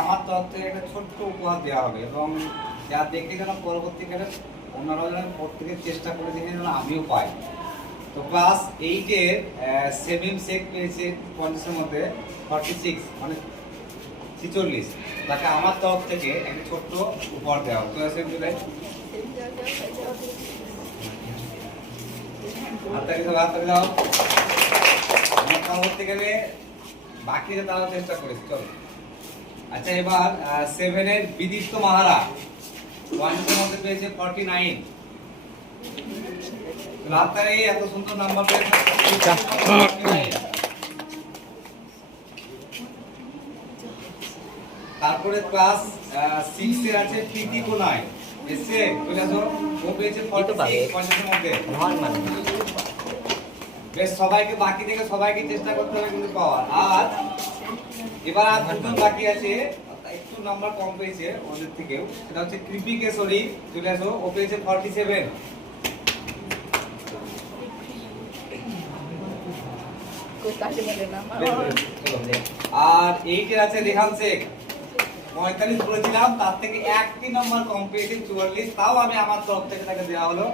আমার তরফ থেকে একটা ছোট্ট উপহার দেওয়া হবে এবং যা দেখে যেন পরবর্তীকালে অন্যরাও যেন প্রত্যেকের চেষ্টা করে দেখে যেন আমিও পাই। তো ক্লাস 8-এর সেমিম শেখ পেয়েছে 50-এর মধ্যে 46 মানে 46, তাকে আমার তরফ থেকে একটা ছোট্ট উপহার দেওয়া হবে। তো সেম জুলাই হাততালি দাও। আমার পরবর্তী গেলে বাকিরা তারা চেষ্টা করেছে। চলো আচ্ছা, এবার 7-এর বিদিত মাহারা 1-এর মধ্যে পেয়েছে 49। রাতারে এত সুন্দর নাম্বার পেয়েছে। তারপরে ক্লাস 6-এর আছে প্রীতি কোনায় এসে চলে আসো, ও পেয়েছে 46 50-এর মধ্যে। বেশ, সবাইকে বাকি থেকে সবাইকে চেষ্টা করতে হবে কিন্তু পাওয়ার। আর এবার আর দুজন বাকি আছে, একটু নাম্বার কম পেয়েছে ওদের থেকেও, সেটা হচ্ছে কৃপি কেশরী, চলে আসো, ও পেয়েছে 47। আর 8-এর আছে রেহান শেখ 45 বলেছিলাম, তার থেকে একটি নাম্বার কম পেয়েছে 44, তাও আমি আমার তরফ থেকে তাকে দেওয়া হলো।